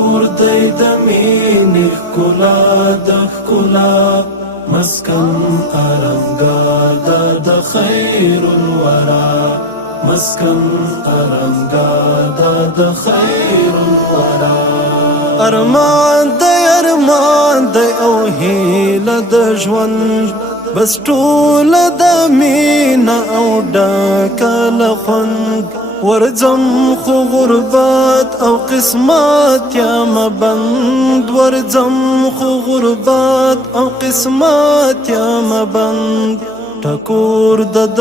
کور دی د مینې ښکلا د ښکلا مسکن ارنګا د خیر الورا مسکن ارنګا د خیر الورا ارمان دی او هیله د ژوند بس ټوله د مینه او ډکه له خوند ورځم خو غربت او قسمت یم بند ورځم خو غربت او قسمت یم بند ټکور د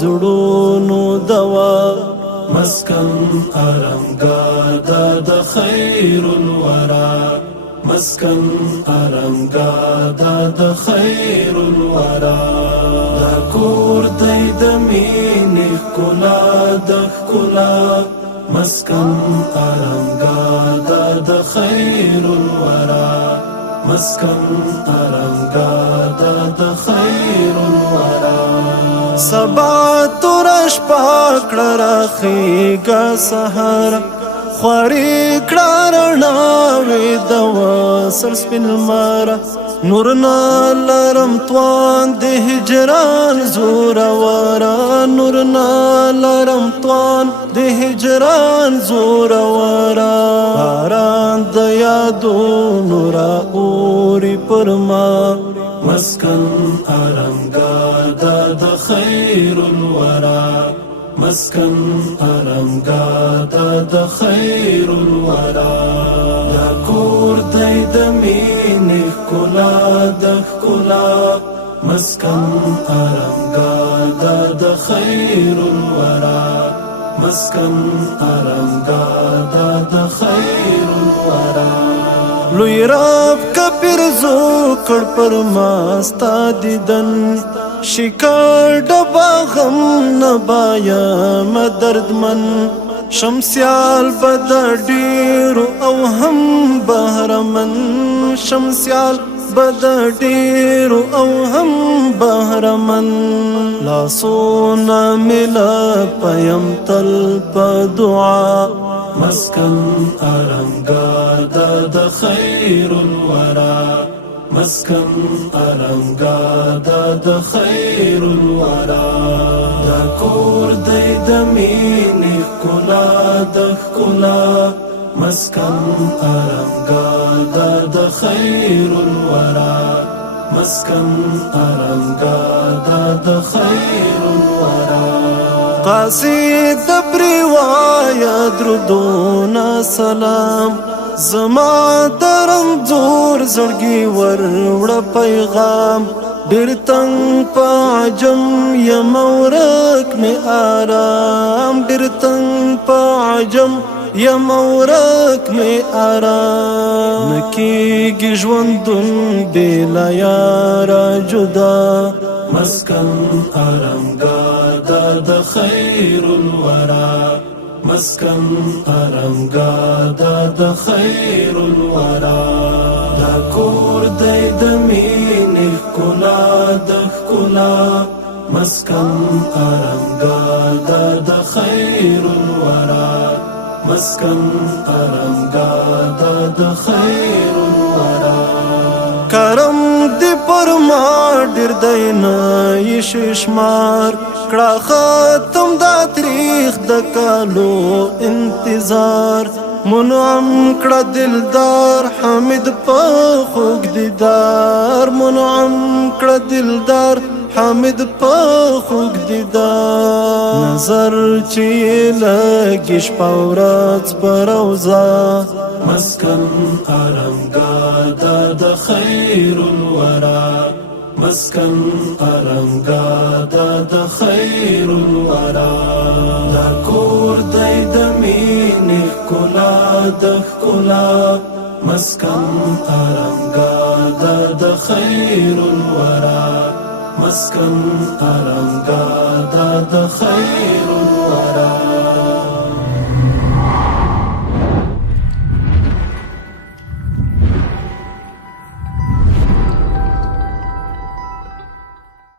زړونو دوا مسکن ارنګا د خیر الورا مسکن ارنګا د خیر الورا دا کور دی د مینې ښکلا د ښکلا مسکن ارنګا د خیر الورا مسکن ارنګا د خیر الورا سبا تورش پاکړه راخیږه سهار خواري کړه رڼاوې د وصل سپین لمر نورنا لرم توان د هجران زورورا نورنا لرم توان د هجران زورورا باران د یادونو رااوري پر ما مسکن ارنګا د خیر الورا مسکن ارنګا د خیر الورا دا کور دی د مینې ښکلا د ښکلا مسکن ارنګا د خیر الورا مسکن ارنګا د خیر الورا لوی رب کپیر زو کړ پر ما ستا دیدن شکر ډبا غم نبایا مدردمن شمسیال بد ډیرو او هم بهرمن شمسیال بد ډیرو او هم بهرمن لاسونه ملا پیم تل په دعا مسکن ارنګا د خیر الورا مسکن ارنګا د خیر الورا دا کور دی د مینې ښکلا د ښکلا مسکن ارنګا د خیر الورا مسکن ارنګا د خیر الورا قاصد د پریوایا درودونه سلام زما درم زور زړګي وروړه پیغام ډېر تنګ په عجم یم ورک مې آرام ډېر تنګ په عجم یم ورک مې آرام نکیږي ژوندون بېله یاره جدا مسکن ارنګا د خیر الورا مسکن ارنګا د خیر الورا دا کور دی د مینې ښکلا د ښکلا مسکن ارنګا د خیر الورا مسکن ارنګا د خیر الورا کرم دی پر ما ډېر دی نه یې شمار کړه ختم دا تاریخ د کالو انتظار منعم کړه دلدار حامد په خوږ دیدار منعم کړه دلدار حامد په خوږ دیدار نظر چې لګي شپه ورځ په روضه مسکن ارنګا د خیر الورا مسکن ارنګا د خیر الورا دا کور دی د مینې ښکلا د ښکلا مسکن ارنګا د خیر الورا مسکن ارنګا د خیر الورا